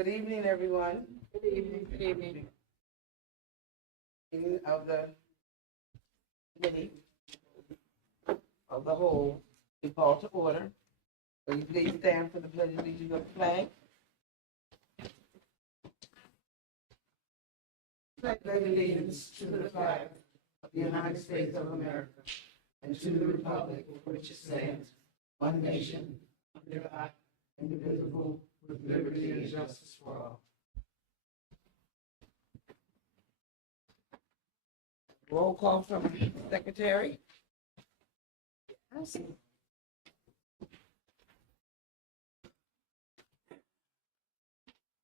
Good evening, everyone. Good evening. Good evening. Meeting of the committee of the whole be called to order. Will you please stand for the pledge of allegiance of the flag? Pledge allegiance to the flag of the United States of America and to the republic for which it stands, one nation, under God, indivisible, with liberty and justice for all. Roll call from secretary.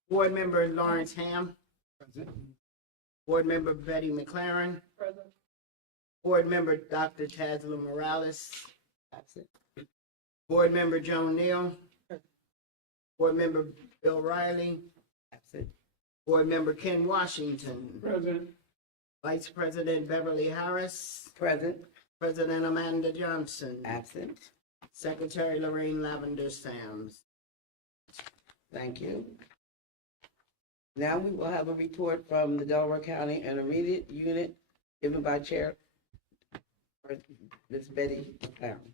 Board Member Lawrence Ham. Present. Board Member Betty McLaren. Present. Board Member Dr. Tazla Morales. Absent. Board Member Joan Neal. Board Member Bill Riley. Absent. Board Member Ken Washington. Present. Vice President Beverly Harris. Present. President Amanda Johnson. Absent. Secretary Lorraine Lavender Sams. Thank you. Now we will have a report from the Delaware County Intermediate Unit given by Chair Ms. Betty McLaren.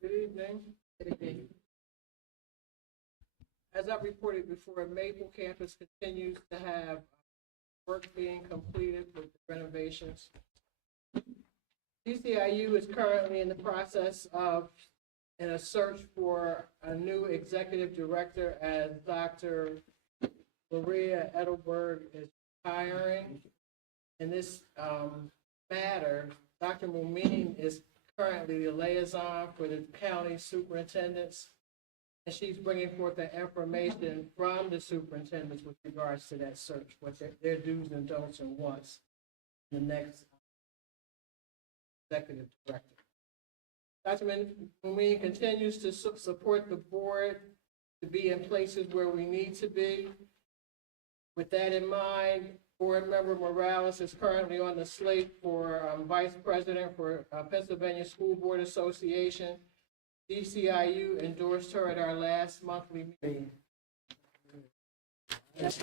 Good evening. Good evening. As I reported before, Maple campus continues to have work being completed with the renovations. DCIU is currently in the process of in a search for a new executive director as Dr. Maria Edelberg is hiring. In this matter, Dr. Mumin is currently the liaison for the county superintendents, and she's bringing forth the information from the superintendents with regards to that search, what their do's and don'ts and wants in the next executive director. Dr. Mumin continues to support the board to be in places where we need to be. With that in mind, Board Member Morales is currently on the slate for Vice President for Pennsylvania School Board Association. DCIU endorsed her at our last monthly meeting. Thank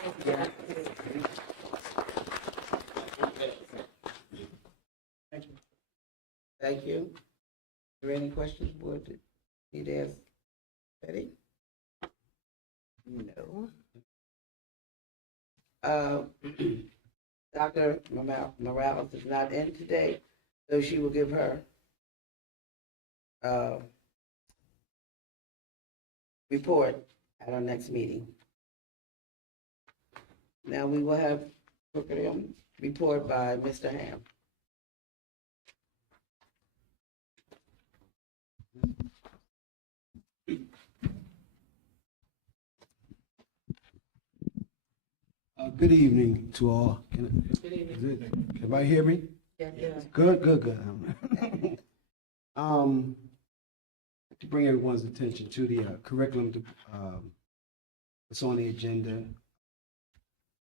you. Thank you. Are there any questions, board, that need to ask Betty? No. Dr. Morales is not in today, so she will give her report at our next meeting. Now we will have curriculum report by Mr. Ham. Good evening to all. Good evening. Can everybody hear me? Yeah. Good. To bring everyone's attention to the curriculum that's on the agenda.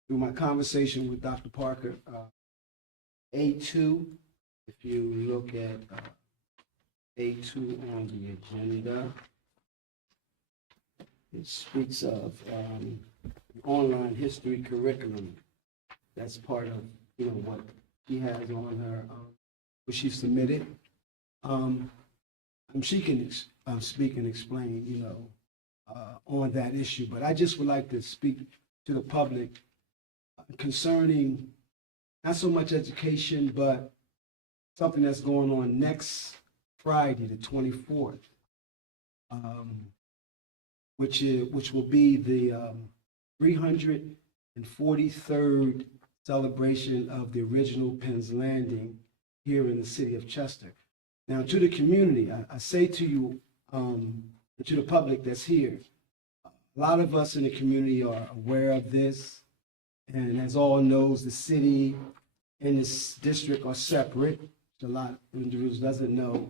Through my conversation with Dr. Parker, A2, if you look at A2 on the agenda, it speaks of online history curriculum. That's part of, what she has on her, what she submitted. She can speak and explain, on that issue, but I just would like to speak to the public concerning not so much education, but something that's going on next Friday, the 24th, which will be the 343rd celebration of the original Penn's Landing here in the city of Chester. Now, to the community, I say to you, and to the public that's here, a lot of us in the community are aware of this, and as all knows, the city and this district are separate, which a lot of individuals doesn't know.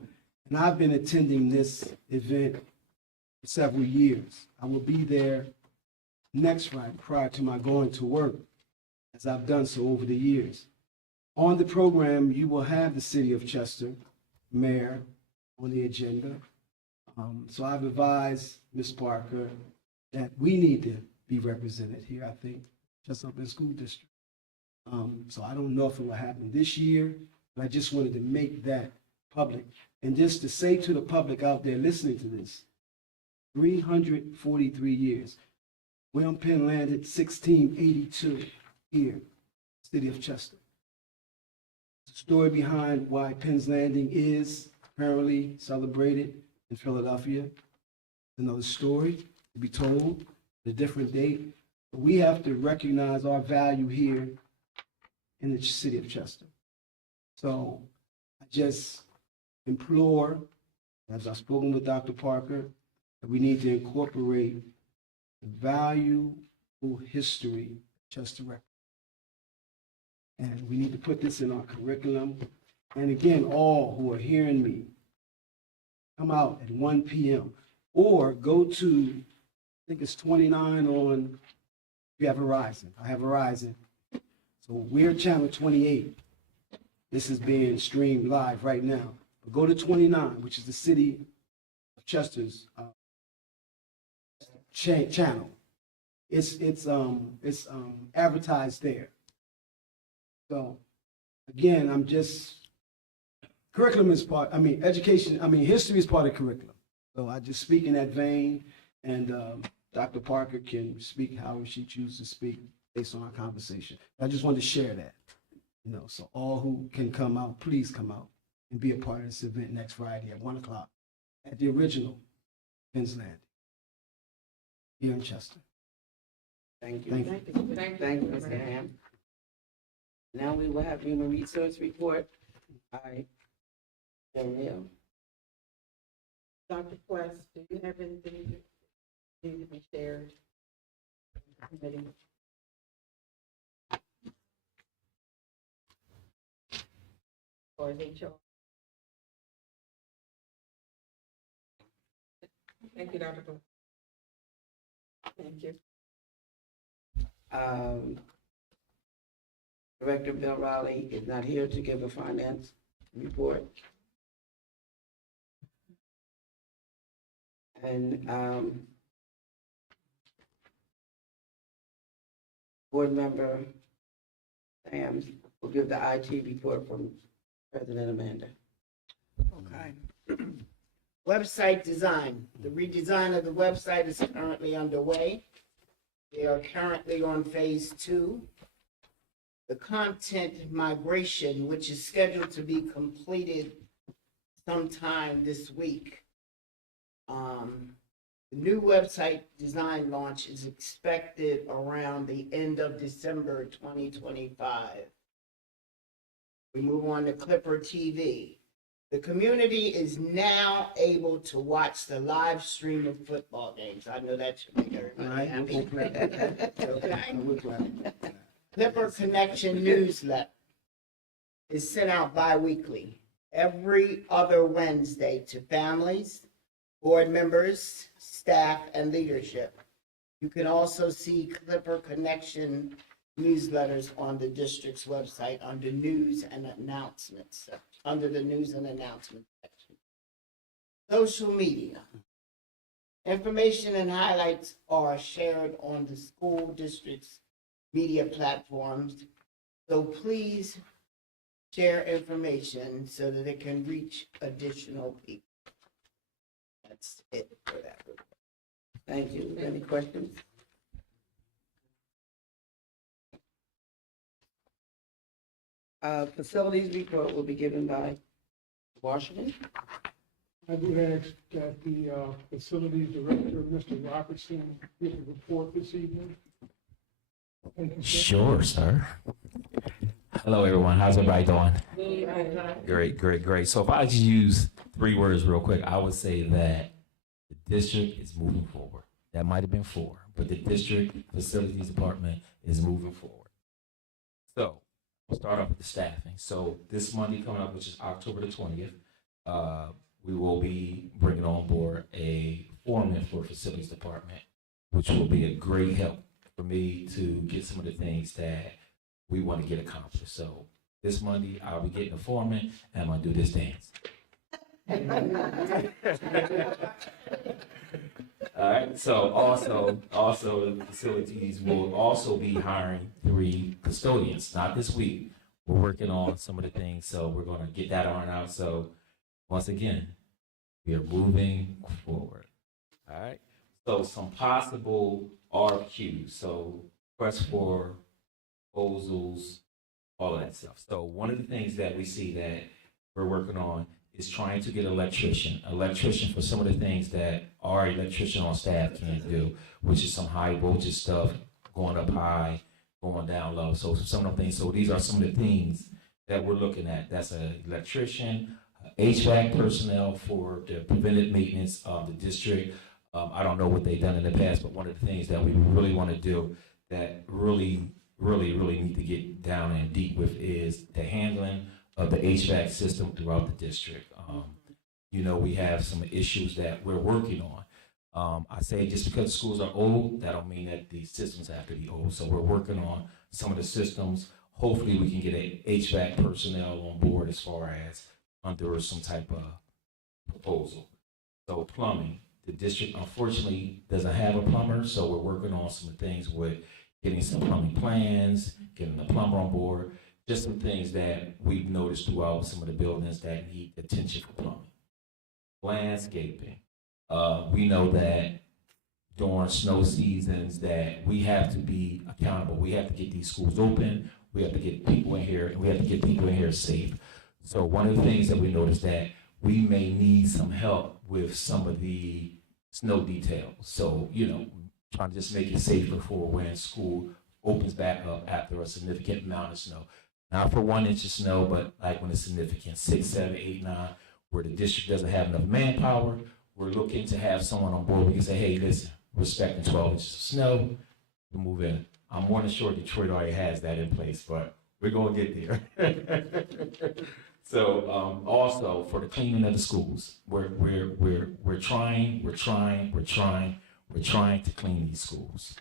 And I've been attending this event for several years. I will be there next Friday prior to my going to work, as I've done so over the years. On the program, you will have the City of Chester Mayor on the agenda. So I've advised Ms. Parker that we need to be represented here, I think, just up in school district. So I don't know if it will happen this year, but I just wanted to make that public. And just to say to the public out there listening to this, 343 years. William Penn landed 1682 here, city of Chester. The story behind why Penn's Landing is currently celebrated in Philadelphia. Another story to be told, a different date. But we have to recognize our value here in the city of Chester. So I just implore, as I've spoken with Dr. Parker, that we need to incorporate the valuable history of Chester record. And we need to put this in our curriculum. And again, all who are hearing me, come out at 1 p.m. or go to, I think it's 29 on, if you have Verizon. I have Verizon. So we're channel 28. This is being streamed live right now. But go to 29, which is the city of Chester's channel. It's advertised there. So again, I'm just, curriculum is part, education, history is part of curriculum. So I just speak in that vein, and Dr. Parker can speak however she chooses to speak based on our conversation. I just wanted to share that, so all who can come out, please come out and be a part of this event next Friday at 1 o'clock at the original Penn's Landing here in Chester. Thank you. Thank you. Thank you, Mr. Ham. Now we will have human resource report by Danielle. Dr. Quest, do you have anything that needs to be shared? Committee? Or HR? Thank you, Dr. Quest. Thank you. Director Bill Riley is not here to give a finance report. And board member Sam will give the IT report from President Amanda. Okay. Website design. The redesign of the website is currently underway. We are currently on phase 2. The content migration, which is scheduled to be completed sometime this week. The new website design launch is expected around the end of December 2025. We move on to Clipper TV. The community is now able to watch the live stream of football games. I know that should make everybody happy. Okay. Clipper Connection newsletter is sent out bi-weekly, every other Wednesday to families, board members, staff, and leadership. You can also see Clipper Connection newsletters on the district's website under news and announcements, under the news and announcements section. Social media. Information and highlights are shared on the school district's media platforms. So please share information so that it can reach additional people. That's it for that report. Thank you. Any questions? Facilities report will be given by Washington. I would ask that the facilities director, Mr. Robertson, give a report this evening. Thank you, sir. Sure, sir. Hello, everyone. How's everybody doing? Great. So if I just use 3 words real quick, I would say that the district is moving forward. That might have been 4, but the district facilities department is moving forward. So we'll start off with the staffing. So this Monday coming up, which is October the 20th, we will be bringing on board a foreman for facilities department, which will be a great help for me to get some of the things that we want to get accomplished. So this Monday, I'll be getting a foreman, and I'm going to do this dance. All right, so also the facilities will also be hiring 3 custodians, not this week. We're working on some of the things, so we're gonna get that on out. So once again, we are moving forward. All right, so some possible RFQs, so requests for proposals, all of that stuff. So one of the things that we see that we're working on is trying to get electrician for some of the things that our electrician on staff can't do, which is some high voltage stuff, going up high, going down low. So some of the things, so these are some of the things that we're looking at. That's an electrician, HVAC personnel for the preventive maintenance of the district. I don't know what they've done in the past, but one of the things that we really want to do that really need to get down and deep with is the handling of the HVAC system throughout the district. We have some issues that we're working on. I say just because the schools are old, that don't mean that the systems have to be old. So we're working on some of the systems. Hopefully we can get a HVAC personnel on board as far as under some type of proposal. So plumbing, the district unfortunately doesn't have a plumber, so we're working on some things with getting some plumbing plans, getting a plumber on board, just some things that we've noticed throughout some of the buildings that need attention for plumbing. Landscaping. We know that during snow seasons that we have to be accountable. We have to get these schools open. We have to get people in here, and we have to get people in here safe. So one of the things that we noticed that we may need some help with some of the snow details. So, trying to just make it safer for when school opens back up after a significant amount of snow. Not for 1 inch of snow, but like when it's significant, 6, 7, 8, 9, where the district doesn't have enough manpower. We're looking to have someone on board. We can say, hey, listen, we're expecting 12 inches of snow to move in. I'm more than sure Detroit already has that in place, but we're going to get there. So also for the cleaning of the schools, we're trying to clean these schools.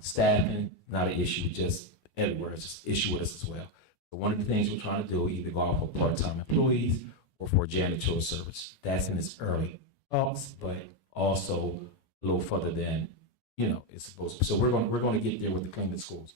Staffing, not an issue, just everywhere. It's just an issue with us as well. So one of the things we're trying to do, either go out for part-time employees or for janitorial service. That's in its early thoughts, but also a little further than it's supposed to. So we're going to get there with the cleaning schools.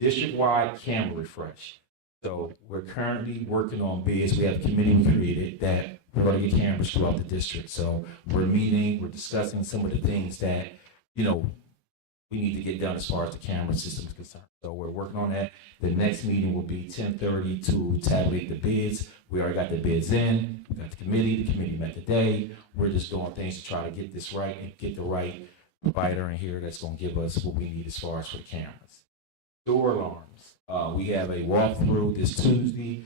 District-wide camera refresh. So we're currently working on bids. We have a committee we created that we're going to get cameras throughout the district. So we're meeting, we're discussing some of the things that, we need to get done as far as the camera system is concerned. So we're working on that. The next meeting will be 10:30 to tabulate the bids. We already got the bids in. We got the committee met today. We're just doing things to try to get this right and get the right provider in here that's going to give us what we need as far as for the cameras. Door alarms. We have a walkthrough this Tuesday.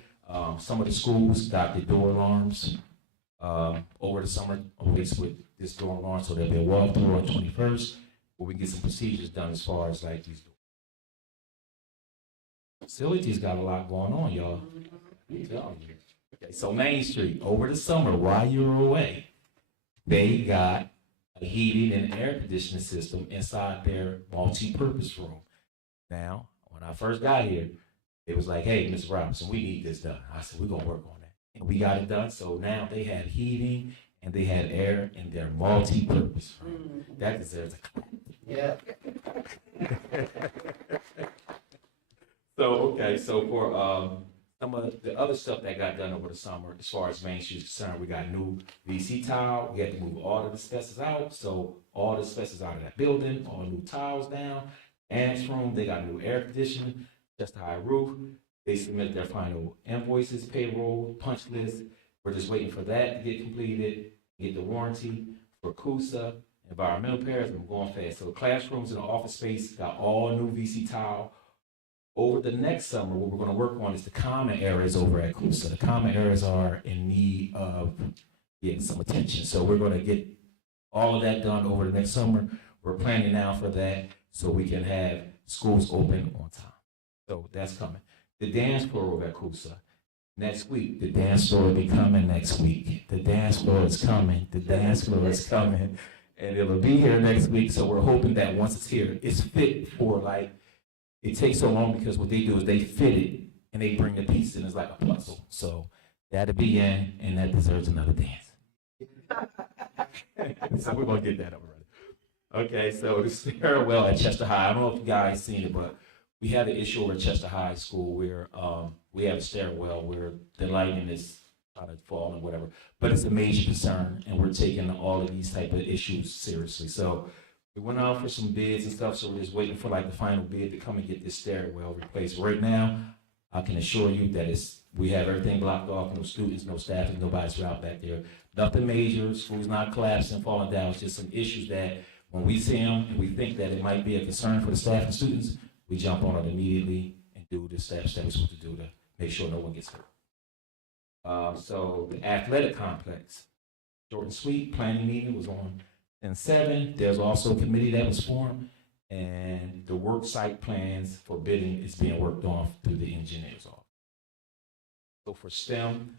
Some of the schools got the door alarms over the summer with this door alarm, so there'll be a walkthrough on 21st where we can get some procedures done as far as like these doors. Facilities got a lot going on, y'all. I'm telling you. Okay, so Main Street, over the summer, while you were away, they got a heating and air conditioning system inside their multi-purpose room. Now, when I first got here, it was like, hey, Mr. Robinson, we need this done. I said, we're going to work on that. And we got it done. So now they had heating and they had air in their multi-purpose room. That deserves a clap. Yeah. So for some of the other stuff that got done over the summer, as far as Main Street is concerned, we got new VC tile. We had to move all of the asbestos out. So all the asbestos out of that building, all new tiles down. Annex room, they got new air conditioning, just a high roof. They submitted their final invoices, payroll, punch list. We're just waiting for that to get completed, get the warranty for CUSA, environmental repairs. I'm going fast. So classrooms and the office space got all new VC tile. Over the next summer, what we're going to work on is the common areas over at CUSA. The common areas are in need of getting some attention. So we're going to get all of that done over the next summer. We're planning now for that so we can have schools open on time. So that's coming. The dance floor over at CUSA. Next week, the dance floor will be coming next week. The dance floor is coming. The dance floor is coming. And it'll be here next week. So we're hoping that once it's here, it's fit for it takes so long because what they do is they fit it and they bring the pieces in as like a puzzle. So That'll be in, and that deserves another dance. So we're gonna get that over. Okay, so the stairwell at Chester High, I don't know if you guys seen it, but we had an issue over at Chester High School where we have a stairwell where the lighting is kind of falling or whatever, but it's a major concern, and we're taking all of these type of issues seriously. So we went out for some bids and stuff, so we're just waiting for like the final bid to come and get this stairwell replaced. Right now, I can assure you that we have everything blocked off, no students, no staff, and nobody's out back there. Nothing major, school's not collapsing, falling down, it's just some issues that when we see them and we think that it might be a concern for the staff and students, we jump on it immediately and do the steps that we're supposed to do to make sure no one gets hurt. So the athletic complex, short and sweet, planning meeting was on 10/7. There's also a committee that was formed, and the work site plans for bidding is being worked on through the engineer's office. So for STEM,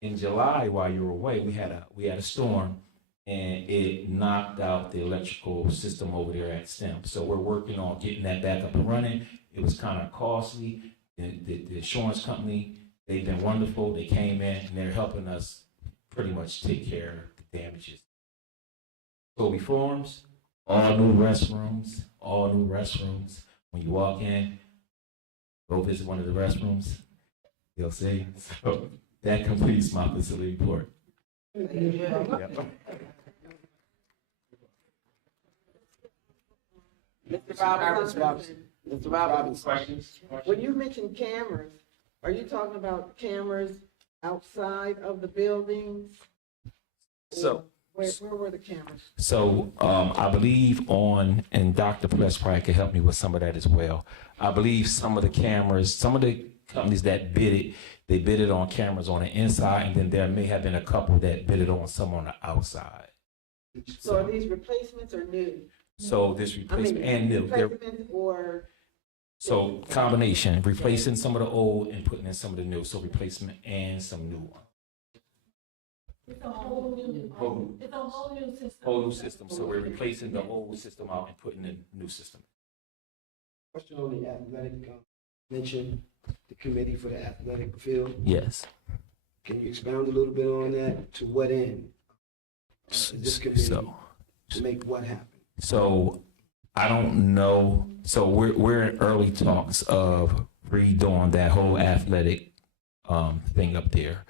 in July while you were away, we had a storm, and it knocked out the electrical system over there at STEM. So we're working on getting that back up and running. It was kind of costly. The insurance company, they've been wonderful. They came in and they're helping us pretty much take care of the damages. So reforms, all new restrooms. When you walk in, go visit one of the restrooms, you'll see. So that completes my facility report. Yep. Mr. Roberts, Questions? When you mention cameras, are you talking about cameras outside of the buildings? So, Where were the cameras? So I believe and Dr. Press probably could help me with some of that as well. I believe some of the cameras, some of the companies that bid it on cameras on the inside, and then there may have been a couple that bid it on some on the outside. So are these replacements or new? So this replacement and new. Replacements or, So combination, replacing some of the old and putting in some of the new. So replacement and some new one. It's a whole new, Whole- it's a whole new system. Whole new system. So we're replacing the old system out and putting in a new system. Question on the athletic, mention the committee for the athletic field. Yes. Can you expound a little bit on that? To what end? Is this committee to make what happen? So I don't know. So we're in early talks of redoing that whole athletic thing up there.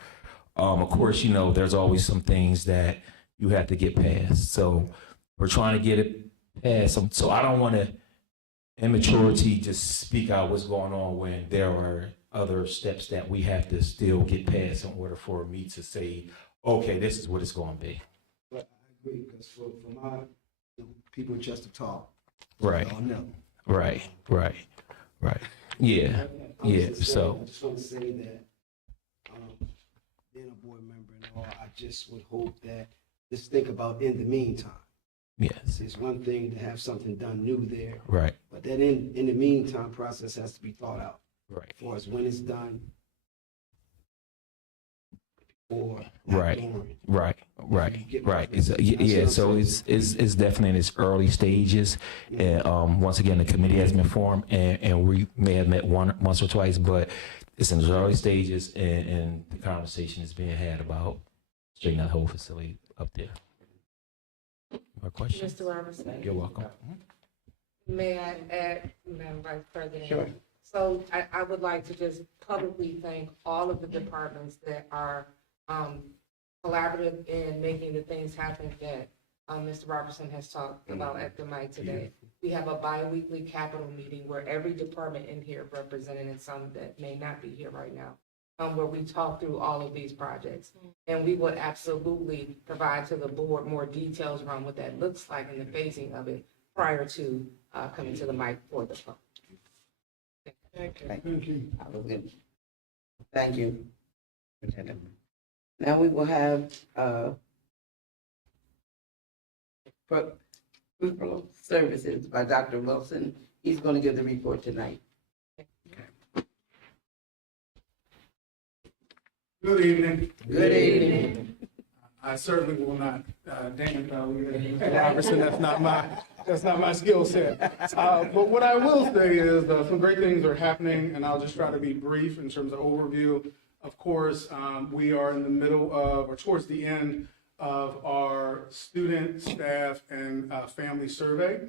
Of course, there's always some things that you have to get past. So we're trying to get it past. So I don't want to immaturity just speak out what's going on when there are other steps that we have to still get past in order for me to say, okay, this is what it's going to be. But I agree, because for my people in Chester talk. Right. Y'all know. Right. Yeah. Yeah, I just want to say that, being a board member and all, I just would hope that, just think about in the meantime. Yes. It's one thing to have something done new there, Right. but that in the meantime, process has to be thought out. Right. As far as when it's done. Or. Right. Right. It's, That's yeah. what So I'm it's definitely in its early stages. And once again, the committee has been formed, and we may have met once or twice, but it's in its early stages, and the conversation is being had about straightening that whole facility up there. More questions? Mr. Robertson? You're welcome. May I add, Madam Vice President? Sure. So I would like to just publicly thank all of the departments that are collaborative in making the things happen that Mr. Robertson has talked about at the mic today. We have a bi-weekly capital meeting where every department in here represented, and some that may not be here right now, where we talk through all of these projects. And we would absolutely provide to the board more details around what that looks like and the phasing of it prior to coming to the mic for the vote. Thank you. Thank you. Now we will have, Peripheral Services by Dr. Wilson. He's going to give the report tonight. Good evening. Good evening. I certainly will not damn Mr. Robertson. That's not my skill set. But what I will say is some great things are happening, and I'll just try to be brief in terms of overview. Of course, we are in the middle of, or towards the end of our student, staff, and family survey.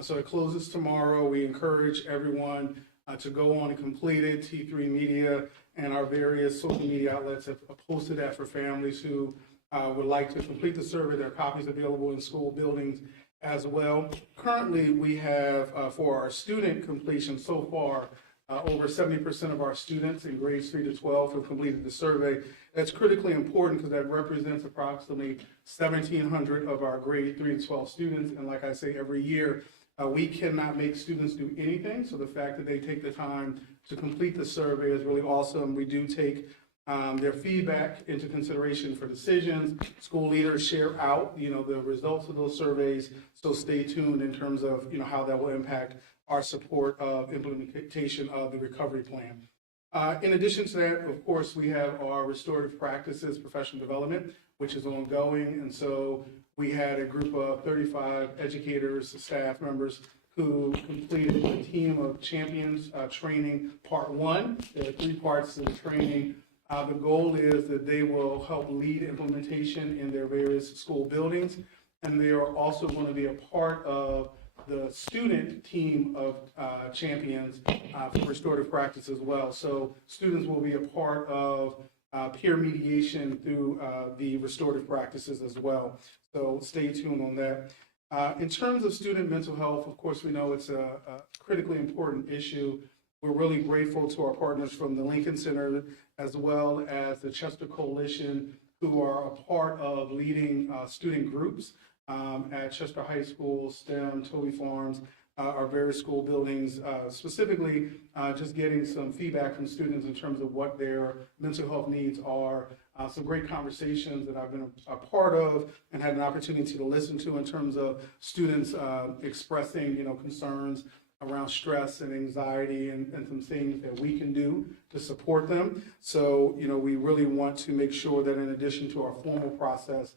So it closes tomorrow. We encourage everyone to go on and complete it. T3 Media and our various social media outlets have posted that for families who would like to complete the survey. There are copies available in school buildings as well. Currently, we have, for our student completion so far, over 70% of our students in grades 3 to 12 have completed the survey. That's critically important because that represents approximately 1,700 of our grade 3 to 12 students. And like I say, every year, we cannot make students do anything. So the fact that they take the time to complete the survey is really awesome. We do take their feedback into consideration for decisions. School leaders share out, the results of those surveys. So stay tuned in terms of, how that will impact our support of implementation of the recovery plan. In addition to that, of course, we have our restorative practices professional development, which is ongoing. And so we had a group of 35 educators, staff members who completed the Team of Champions training part 1. There are 3 parts to the training. The goal is that they will help lead implementation in their various school buildings. And they are also going to be a part of the student team of champions for restorative practice as well. So students will be a part of peer mediation through the restorative practices as well. So stay tuned on that. In terms of student mental health, of course, we know it's a critically important issue. We're really grateful to our partners from the Lincoln Center as well as the Chester Coalition, who are a part of leading student groups at Chester High School, STEM, Toby Farms, our various school buildings, specifically just getting some feedback from students in terms of what their mental health needs are. Some great conversations that I've been a part of and had an opportunity to listen to in terms of students expressing, concerns around stress and anxiety and some things that we can do to support them. So, we really want to make sure that in addition to our formal process,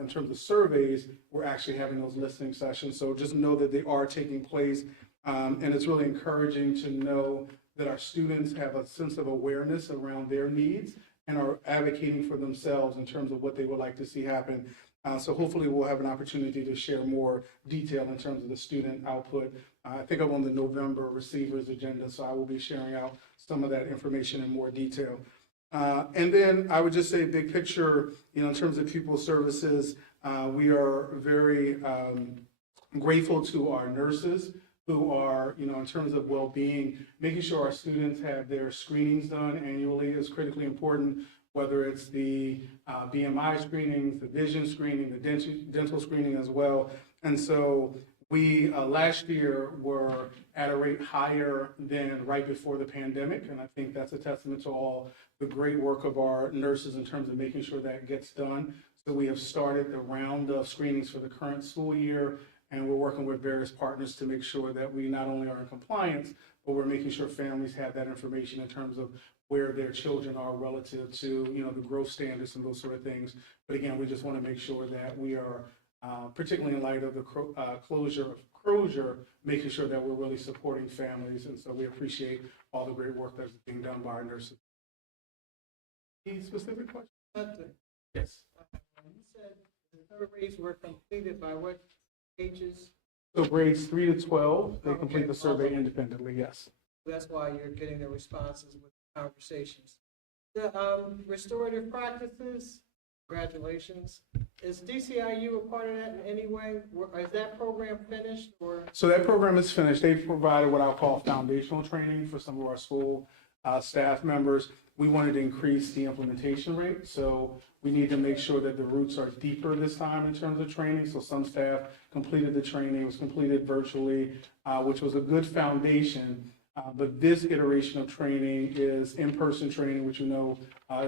in terms of surveys, we're actually having those listening sessions. So just know that they are taking place. And it's really encouraging to know that our students have a sense of awareness around their needs and are advocating for themselves in terms of what they would like to see happen. So hopefully we'll have an opportunity to share more detail in terms of the student output. I think I'm on the November receivers agenda, so I will be sharing out some of that information in more detail. And then I would just say big picture, in terms of pupil services, we are very grateful to our nurses who are, in terms of well-being, making sure our students have their screenings done annually is critically important, whether it's the BMI screenings, the vision screening, the dental screening as well. And so we last year were at a rate higher than right before the pandemic, and I think that's a testament to all the great work of our nurses in terms of making sure that gets done. So we have started the round of screenings for the current school year, and we're working with various partners to make sure that we not only are in compliance, but we're making sure families have that information in terms of where their children are relative to, the growth standards and those sort of things. But again, we just want to make sure that we are, particularly in light of the closure of Crozier, making sure that we're really supporting families. And so we appreciate all the great work that's being done by our nurses. Any specific questions? Yes. You said the surveys were completed by what ages? So grades 3 to 12, they complete the survey independently, yes. That's why you're getting the responses with conversations. The restorative practices, congratulations. Is DCIU a part of that in any way? Is that program finished or? So that program is finished. They've provided what I'll call foundational training for some of our school staff members. We wanted to increase the implementation rate, so we need to make sure that the roots are deeper this time in terms of training. So some staff completed the training, it was completed virtually, which was a good foundation. But this iteration of training is in-person training, which is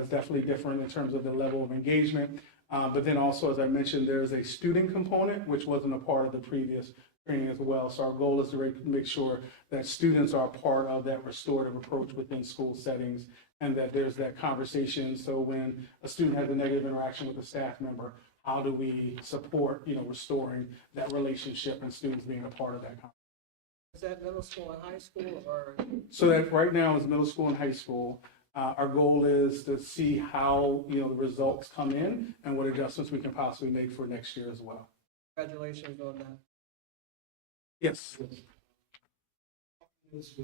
definitely different in terms of the level of engagement. But then also, as I mentioned, there's a student component, which wasn't a part of the previous training as well. So our goal is to make sure that students are part of that restorative approach within school settings and that there's that conversation. So when a student has a negative interaction with a staff member, how do we support, restoring that relationship and students being a part of that conversation? Is that middle school and high school or? So that right now is middle school and high school. Our goal is to see how, the results come in and what adjustments we can possibly make for next year as well. Congratulations on that. Yes. This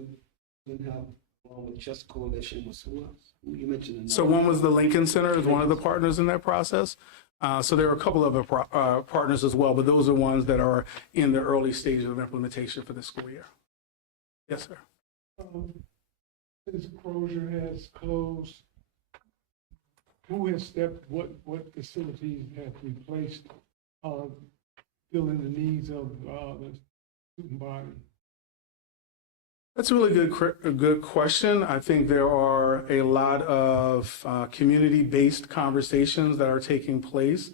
would help along with Chess Coalition was who else? You mentioned another. So one was the Lincoln Center is one of the partners in that process. So there are a couple of other partners as well, but those are ones that are in the early stages of implementation for this school year. Yes, sir. Since Crozier has closed, who has stepped, what facilities have replaced, filling the needs of, the student body? That's a really good question. I think there are a lot of community-based conversations that are taking place.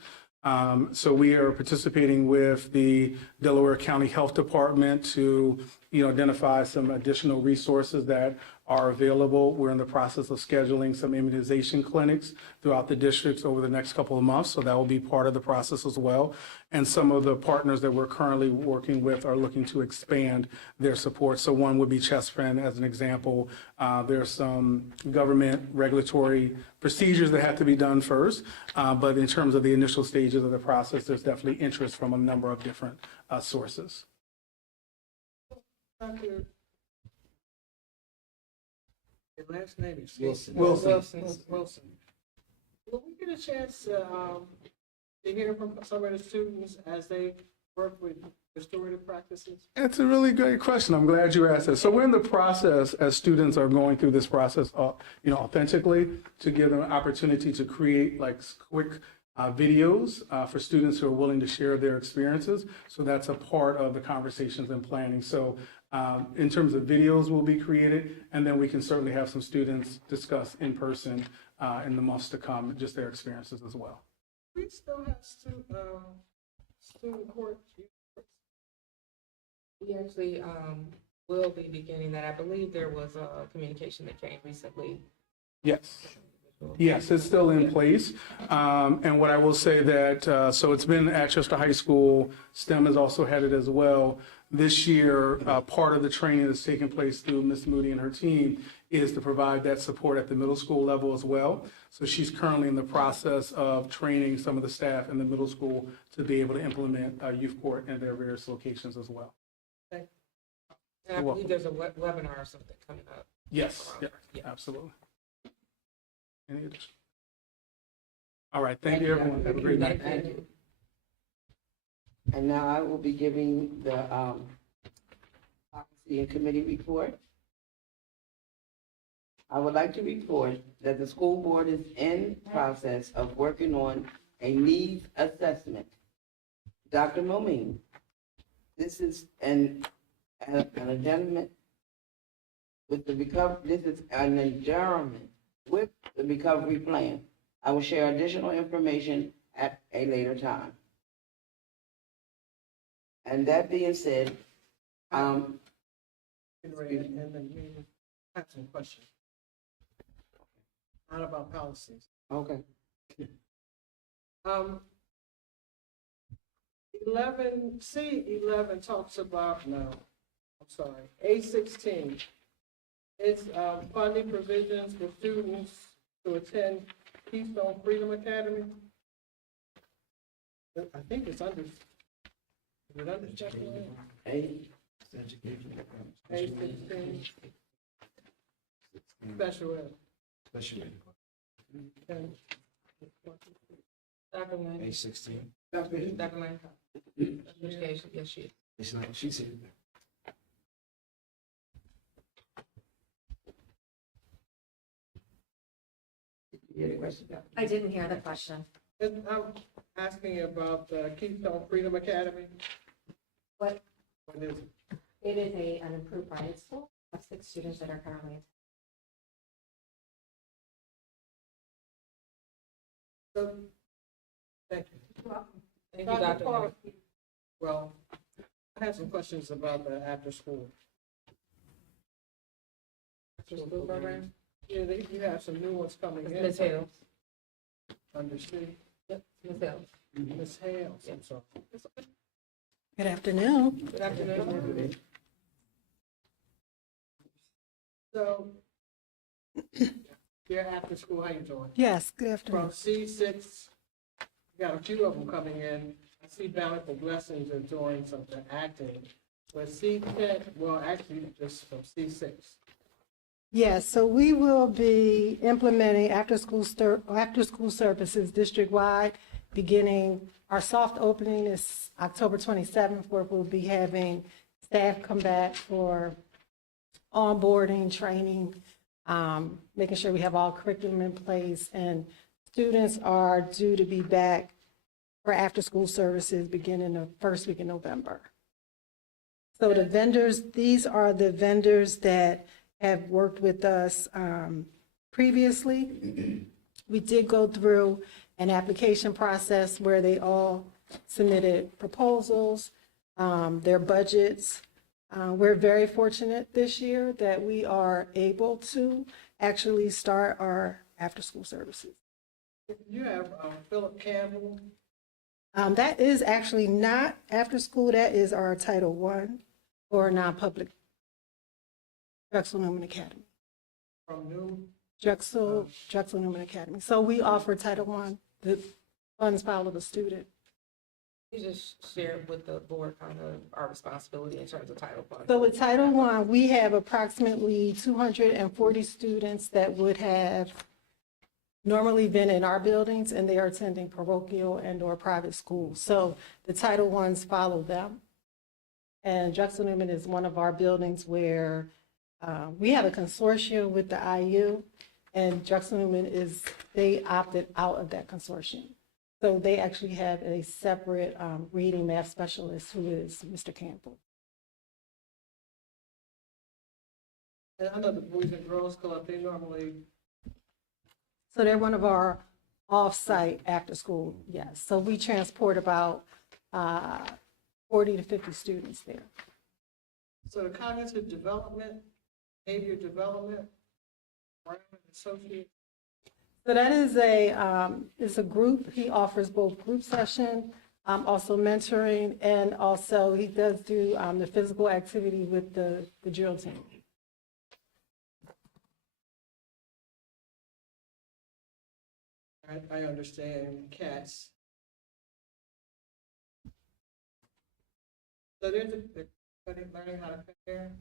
So we are participating with the Delaware County Health Department to, identify some additional resources that are available. We're in the process of scheduling some immunization clinics throughout the districts over the next couple of months, so that will be part of the process as well. And some of the partners that we're currently working with are looking to expand their support. So one would be ChessFriend as an example. There's some government regulatory procedures that have to be done first, but in terms of the initial stages of the process, there's definitely interest from a number of different sources. Dr. Your last name is Wilson. Wilson. Will we get a chance to hear from some of the students as they work with restorative practices? That's a really great question. I'm glad you asked that. So we're in the process, as students are going through this process, authentically, to give them an opportunity to create like quick videos for students who are willing to share their experiences. So that's a part of the conversations and planning. So in terms of videos will be created, and then we can certainly have some students discuss in person in the months to come, just their experiences as well. We still have student court. We actually will be beginning that. I believe there was a communication that came recently. Yes. Yes, it's still in place. And what I will say that, so it's been at Chester High School, STEM has also had it as well. This year, part of the training that's taking place through Ms. Moody and her team is to provide that support at the middle school level as well. So she's currently in the process of training some of the staff in the middle school to be able to implement youth court in their various locations as well. And I believe there's a webinar or something coming up. Yes, yeah, absolutely. Any additional? All right, thank you, everyone. Have a great night. Thank you. And now I will be giving the policy and committee report. I would like to report that the school board is in process of working on a needs assessment. Dr. Momin, this is an adjournment with the this is an adjournment with the recovery plan. I will share additional information at a later time. And that being said, And then we have some questions. Not about policies. okay. 11 talks about, no, I'm sorry, A16. It's funding provisions for students to attend Keystone Freedom Academy. I think it's under, is it under chapter A16? Special ed. Okay. Dr. Lane, A16. Dr. Lane, education, yes, she is. It's not, she said. You had a question? I didn't hear the question. And I'm asking about Keystone Freedom Academy. What? What is it? It is an improved private school of 6 students that are currently. So, thank you. Thank you, Dr. Lane. Well, I have some questions about the after school. After school program? Yeah, you have some new ones coming in. Ms. Hales. Understood. Ms. Hales. Ms. Hales, I'm sorry. Good afternoon. Good afternoon. So, Dear After School, how you doing? Yes, good afternoon. From C6, we got a few of them coming in. I see Bountiful Blessings are doing something acting. But C10, well, actually, just from C6. Yes, so we will be implementing after-school services district-wide, beginning, our soft opening is October 27th, where we'll be having staff come back for onboarding, training, making sure we have all curriculum in place, and students are due to be back for after-school services beginning the first week in November. So the vendors, these are the vendors that have worked with us previously. We did go through an application process where they all submitted proposals, their budgets. We're very fortunate this year that we are able to actually start our after-school services. You have Philip Campbell. That is actually not after school, that is our Title I or non-public Drexel Newman Academy. From New, Drexel Newman Academy. So we offer Title I, the funds follow the student. You just share with the board kind of our responsibility in terms of Title I. So with Title I, we have approximately 240 students that would have normally been in our buildings, and they are attending parochial and or private schools. So the Title I's follow them. And Drexel Newman is one of our buildings where we have a consortium with the IU, and Drexel Newman they opted out of that consortium. So they actually have a separate reading math specialist who is Mr. Campbell. and I know the Boys and Girls Club, they normally, So they're one of our off-site after-school, yes. So we transport about 40 to 50 students there. so the cognitive development, behavior development, Brown and Associates. So that is a group. He offers both group session, also mentoring, and also he does do the physical activity with the drill team. I understand cats. So there's learning how to cut hair.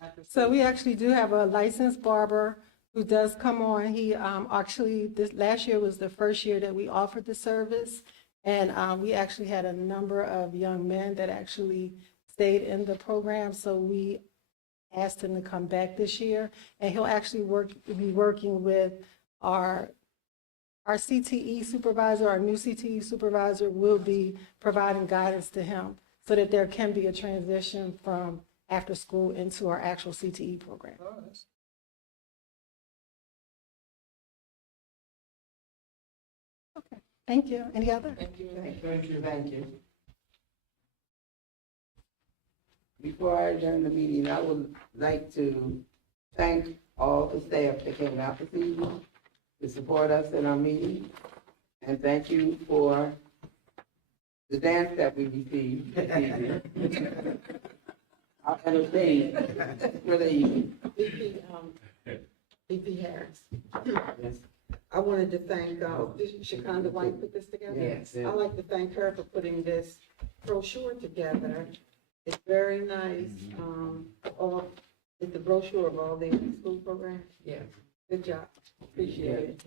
after So school. we actually do have a licensed barber who does come on. He actually, this last year was the first year that we offered the service. And we actually had a number of young men that actually stayed in the program. So we asked him to come back this year. And he'll actually be working with our CTE supervisor, our new CTE supervisor will be providing guidance to him so that there can be a transition from after school into our actual CTE program. Oh, that's- Thank you. Any other? Thank you. Thank you. Before I adjourn the meeting, I would like to thank all the staff that came out this evening to support us in our meeting. And thank you for the dance that we received this evening. Our entertainment for the evening. VP Harris. Yes. I wanted to thank, Shakonda White put this together. Yes. I'd like to thank her for putting this brochure together. It's very nice. It's the brochure of all the school programs. Yeah. Good job. Appreciate it.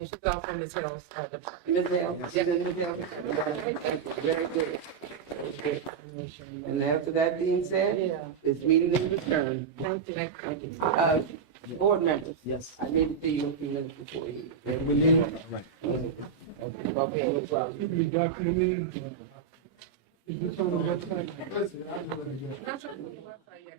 And she's also Ms. Hill's department. Ms. Hill, she's in Ms. Hill. Thank you, very good. Very good. And after that being said, Yeah. this meeting is adjourned. Thank you. Thank you. Board members. Yes. I need to see you a few minutes before you. Okay, no problem. Excuse me, Dr. Lee, is this on the website? Not sure if it's on the website yet.